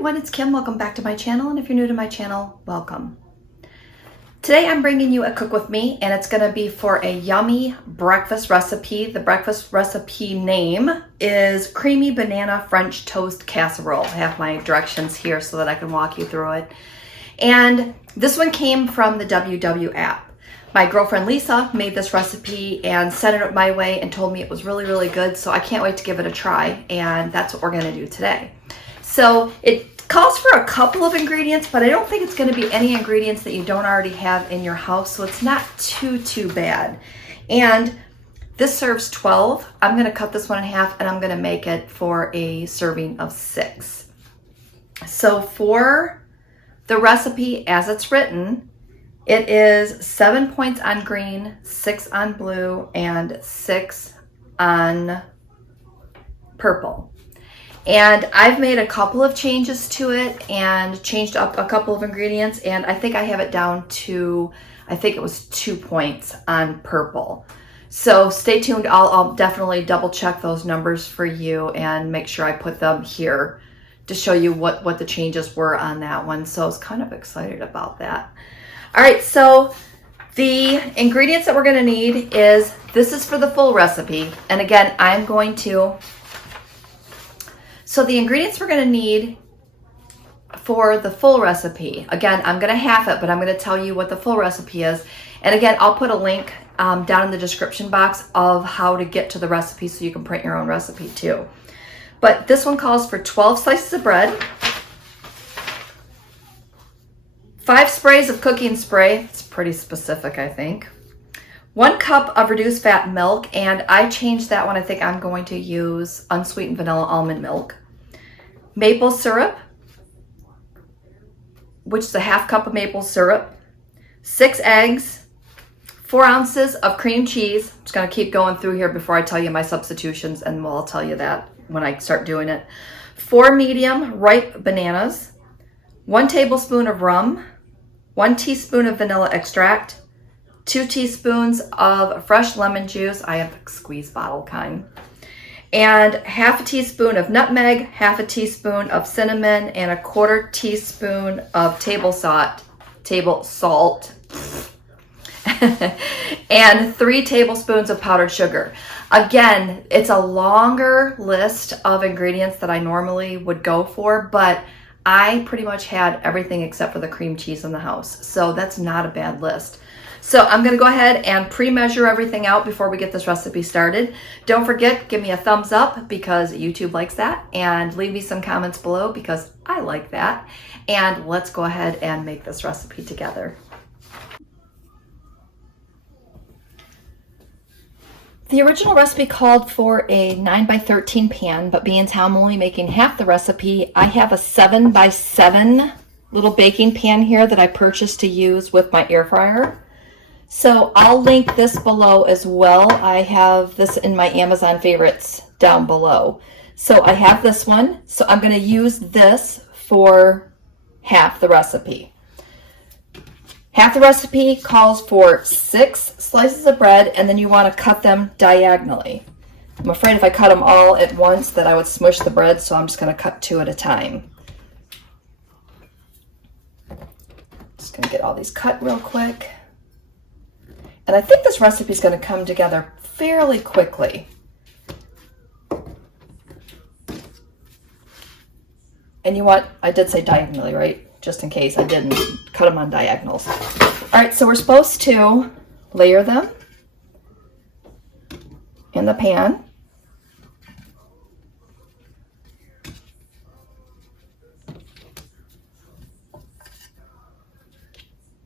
everyone, it's Kim. Welcome back to my channel, and if you're new to my channel, welcome. Today I'm bringing you a cook with me, and it's going to be for a yummy breakfast recipe. The breakfast recipe name is Creamy Banana French Toast Casserole. I have my directions here so that I can walk you through it. And this one came from the MyWW app. My girlfriend Lisa made this recipe and sent it my way and told me it was really, really good, so I can't wait to give it a try, and that's what we're going to do today. So it calls for a couple of ingredients, but I don't think it's going to be any ingredients that you don't already have in your house, so it's not too bad. And this serves 12. I'm going to cut this one in half, and I'm going to make it for a serving of 6. So for the recipe as it's written, it is 7 points on green, 6 on blue, and 6 on purple. And I've made a couple of changes to it and changed up a couple of ingredients, and I think I have it down to, I think it was 2 points on purple. So stay tuned. I'll definitely double check those numbers for you and make sure I put them here to show you what the changes were on that one. So I was kind of excited about that. All right, so the ingredients that we're going to need is, this is for the full recipe, and again, I'm going to, so the ingredients we're going to need for the full recipe, again, I'm going to half it, but I'm going to tell you what the full recipe is. And again, I'll put a link down in the description box of how to get to the recipe so you can print your own recipe too. But this one calls for 12 slices of bread, 5 sprays of cooking spray. It's pretty specific, I think. 1 cup of reduced fat milk, and I changed that one. I think I'm going to use unsweetened vanilla almond milk. Maple syrup, which is a ½ cup of maple syrup. 6 eggs, 4 ounces of cream cheese. I'm just going to keep going through here before I tell you my substitutions, and I'll tell you that when I start doing it. 4 medium ripe bananas, 1 tablespoon of rum, 1 teaspoon of vanilla extract, 2 teaspoons of fresh lemon juice. I have a squeeze bottle kind. And ½ teaspoon of nutmeg, ½ teaspoon of cinnamon, and ¼ teaspoon of table salt, and 3 tablespoons of powdered sugar. Again, it's a longer list of ingredients that I normally would go for, but I pretty much had everything except for the cream cheese in the house. So that's not a bad list. So I'm going to go ahead and pre-measure everything out before we get this recipe started. Don't forget, give me a thumbs up because YouTube likes that, and leave me some comments below because I like that. And let's go ahead and make this recipe together. The original recipe called for a 9x13 pan, but being I'm only making half the recipe, I have a 7x7 little baking pan here that I purchased to use with my air fryer. So I'll link this below as well. I have this in my Amazon favorites down below. So I have this one, so I'm going to use this for half the recipe. Half the recipe calls for 6 slices of bread, and then you want to cut them diagonally. I'm afraid if I cut them all at once that I would smush the bread, so I'm just going to cut 2 at a time. Just going to get all these cut real quick. And I think this recipe is going to come together fairly quickly. And you want, I did say diagonally, right? Just in case I didn't, cut them on diagonals. All right, so we're supposed to layer them in the pan.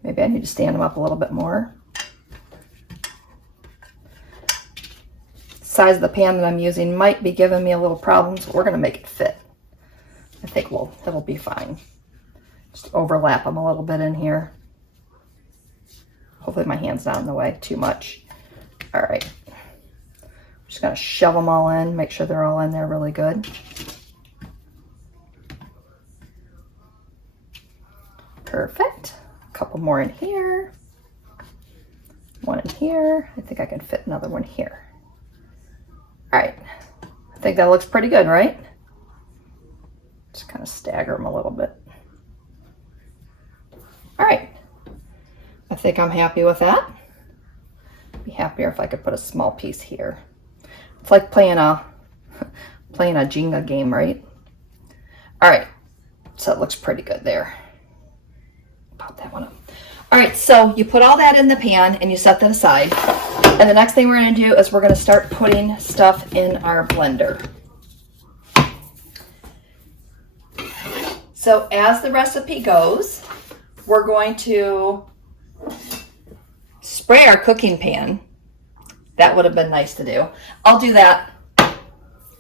Maybe I need to stand them up a little bit more. Size of the pan that I'm using might be giving me a little problems. We're going to make it fit. I think it'll be fine. Just overlap them a little bit in here. Hopefully my hand's not in the way too much. All right. I'm just going to shove them all in, make sure they're all in there really good. Perfect. A couple more in here. One in here. I think I can fit another one here. All right. I think that looks pretty good, right? Just kind of stagger them a little bit. All right, I think I'm happy with that. Be happier if I could put a small piece here. It's like playing a Jenga game, right? All right, so it looks pretty good there. Pop that one up. All right, so you put all that in the pan and you set that aside. And the next thing we're gonna do is we're gonna start putting stuff in our blender. So as the recipe goes, we're going to spray our cooking pan. That would have been nice to do. I'll do that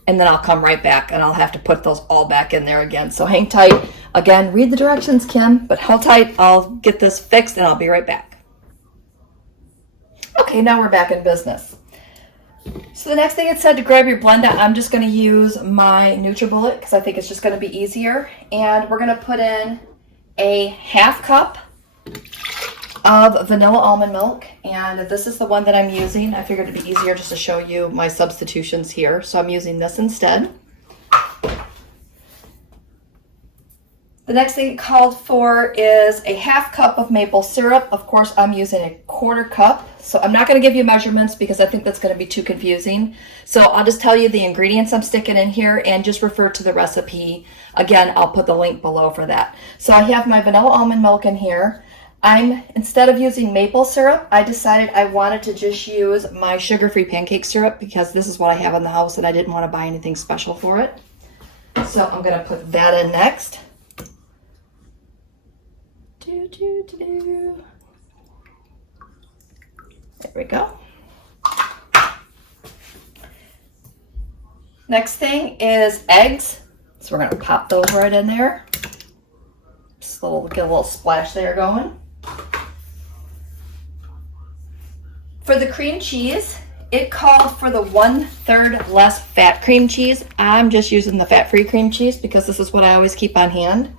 and then I'll come right back and I'll have to put those all back in there again. So hang tight. Again, read the directions, Kim, but hold tight. I'll get this fixed and I'll be right back. Okay, now we're back in business. So the next thing it said to grab your blender, I'm just going to use my NutriBullet because I think it's just going to be easier. And we're going to put in a half cup of vanilla almond milk. And this is the one that I'm using. I figured it'd be easier just to show you my substitutions here. So I'm using this instead. The next thing it called for is a half cup of maple syrup. Of course, I'm using a quarter cup. So I'm not going to give you measurements because I think that's going to be too confusing. So I'll just tell you the ingredients I'm sticking in here and just refer to the recipe. Again, I'll put the link below for that. So I have my vanilla almond milk in here. Instead of using maple syrup, I decided I wanted to just use my sugar-free pancake syrup because this is what I have in the house and I didn't want to buy anything special for it. So I'm going to put that in next. There we go. Next thing is eggs. So we're going to pop those right in there. Just get a little splash there going. For the cream cheese, it called for the 1/3 less fat cream cheese. I'm just using the fat-free cream cheese because this is what I always keep on hand.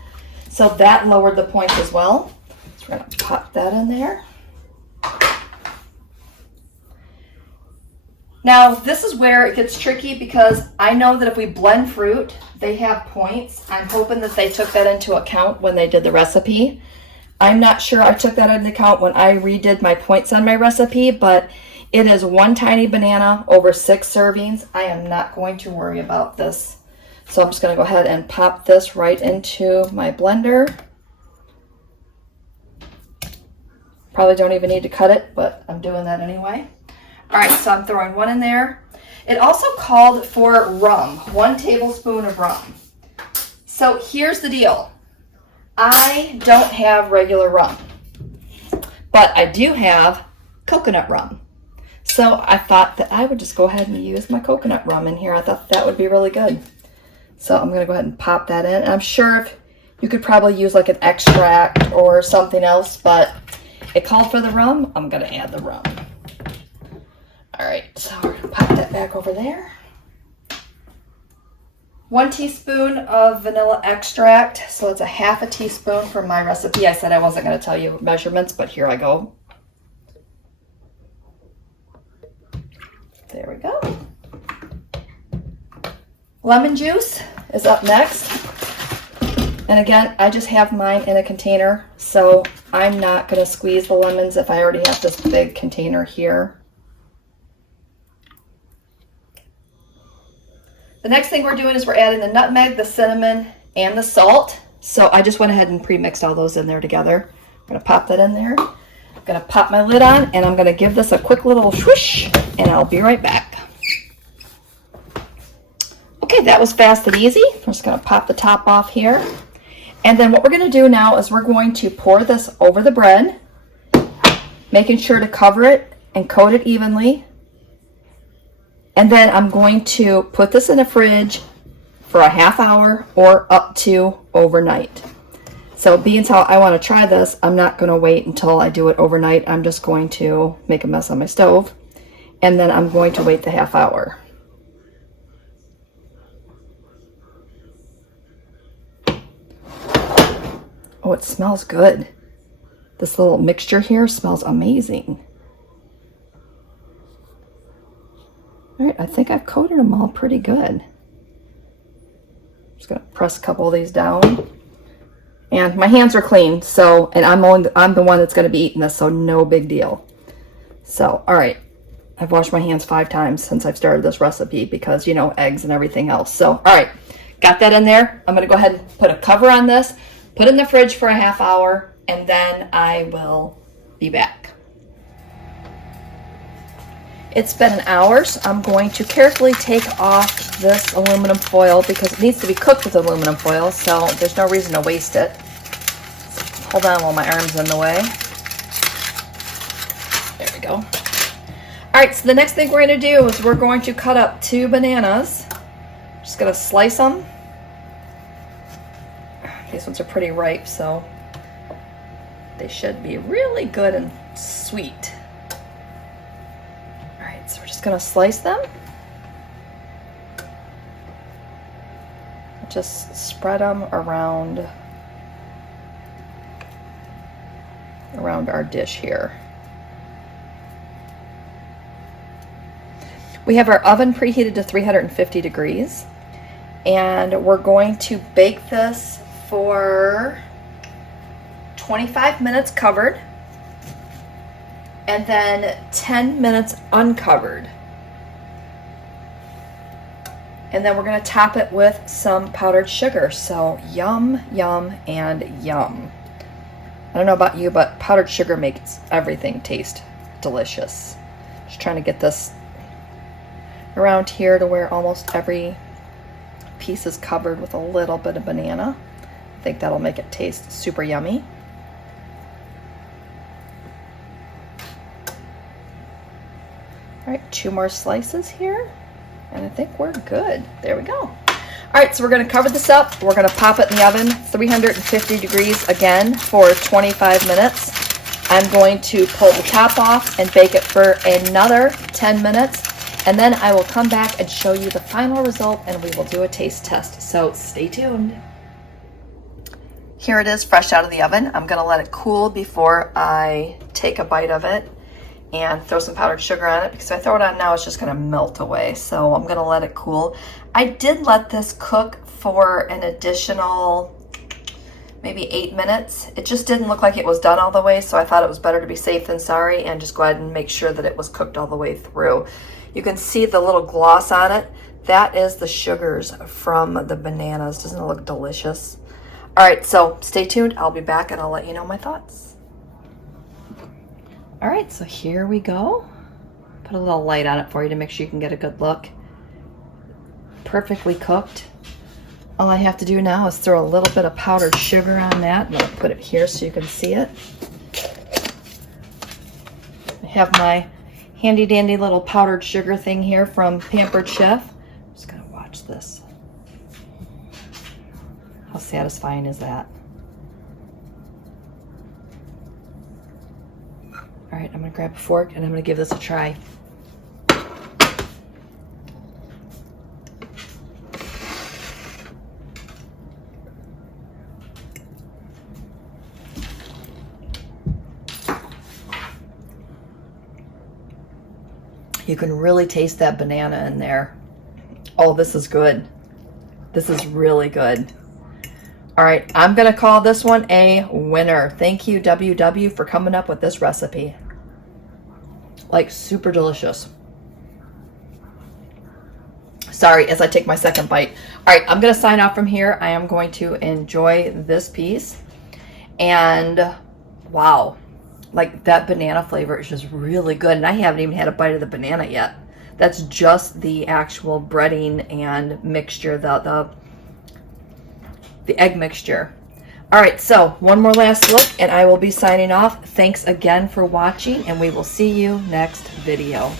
So that lowered the points as well. So we're going to pop that in there. Now, this is where it gets tricky because I know that if we blend fruit, they have points. I'm hoping that they took that into account when they did the recipe. I'm not sure I took that into account when I redid my points on my recipe, but it is 1 tiny banana over 6 servings. I am not going to worry about this. So I'm just going to go ahead and pop this right into my blender. Probably don't even need to cut it, but I'm doing that anyway. All right, so I'm throwing 1 in there. It also called for rum, 1 tablespoon of rum. So here's the deal. I don't have regular rum, but I do have coconut rum. So I thought that I would just go ahead and use my coconut rum in here. I thought that would be really good. So I'm going to go ahead and pop that in. And I'm sure if you could probably use like an extract or something else, but it called for the rum. I'm going to add the rum. All right, so we're going to pop that back over there. 1 teaspoon of vanilla extract. So it's a 1/2 teaspoon for my recipe. I said I wasn't going to tell you measurements, but here I go. There we go. Lemon juice is up next. And again, I just have mine in a container, so I'm not going to squeeze the lemons if I already have this big container here. The next thing we're doing is we're adding the nutmeg, the cinnamon, and the salt. So I just went ahead and pre-mixed all those in there together. I'm going to pop that in there. I'm going to pop my lid on, and I'm going to give this a quick little swoosh, and I'll be right back. Okay, that was fast and easy. I'm just going to pop the top off here. And then what we're going to do now is we're going to pour this over the bread, making sure to cover it and coat it evenly. And then I'm going to put this in the fridge for a 1/2 hour or up to overnight. So being how I want to try this, I'm not going to wait until I do it overnight. I'm just going to make a mess on my stove. And then I'm going to wait the 1/2 hour. Oh, it smells good. This little mixture here smells amazing. All right, I think I've coated them all pretty good. Just gonna press a couple of these down. And my hands are clean, so, and I'm the one that's gonna be eating this, so no big deal. So, all right. I've washed my hands 5 times since I've started this recipe because, you know, eggs and everything else. So, all right, got that in there. I'm gonna go ahead and put a cover on this, put it in the fridge for a half hour, and then I will be back. It's been an hour, so I'm going to carefully take off this aluminum foil because it needs to be cooked with aluminum foil, so there's no reason to waste it. Hold on while my arm's in the way. There we go. All right, so the next thing we're gonna do is we're going to cut up 2 bananas. Just gonna slice them. These ones are pretty ripe, so they should be really good and sweet. All right, so we're just gonna slice them. Just spread them around our dish here. We have our oven preheated to 350 degrees, and we're going to bake this for 25 minutes covered, and then 10 minutes uncovered. And then we're gonna top it with some powdered sugar. So yum, yum, and yum. I don't know about you, but powdered sugar makes everything taste delicious. Just trying to get this around here to where almost every piece is covered with a little bit of banana. I think that'll make it taste super yummy. All right, 2 more slices here, and I think we're good. There we go. All right, so we're gonna cover this up. We're gonna pop it in the oven, 350 degrees again for 25 minutes. I'm going to pull the top off and bake it for another 10 minutes. And then I will come back and show you the final result, and we will do a taste test. So stay tuned. Here it is, fresh out of the oven. I'm gonna let it cool before I take a bite of it and throw some powdered sugar on it, because if I throw it on now, it's just gonna melt away. So I'm gonna let it cool. I did let this cook for an additional maybe 8 minutes. It just didn't look like it was done all the way, so I thought it was better to be safe than sorry and just go ahead and make sure that it was cooked all the way through. You can see the little gloss on it. That is the sugars from the bananas. Doesn't it look delicious? All right, so stay tuned. I'll be back and I'll let you know my thoughts. All right, so here we go. Put a little light on it for you to make sure you can get a good look. Perfectly cooked. All I have to do now is throw a little bit of powdered sugar on that. I'm gonna put it here so you can see it. I have my handy dandy little powdered sugar thing here from Pampered Chef. I'm just gonna watch this. How satisfying is that? All right, I'm gonna grab a fork and I'm gonna give this a try. You can really taste that banana in there. Oh, this is good. This is really good. All right, I'm gonna call this one a winner. Thank you, WW, for coming up with this recipe. Like, super delicious. Sorry, as I take my second bite. All right, I'm gonna sign off from here. I am going to enjoy this piece. And wow. Like, that banana flavor is just really good, and I haven't even had a bite of the banana yet. That's just the actual breading and mixture, the egg mixture. All right, so one more last look, and I will be signing off. Thanks again for watching, and we will see you next video.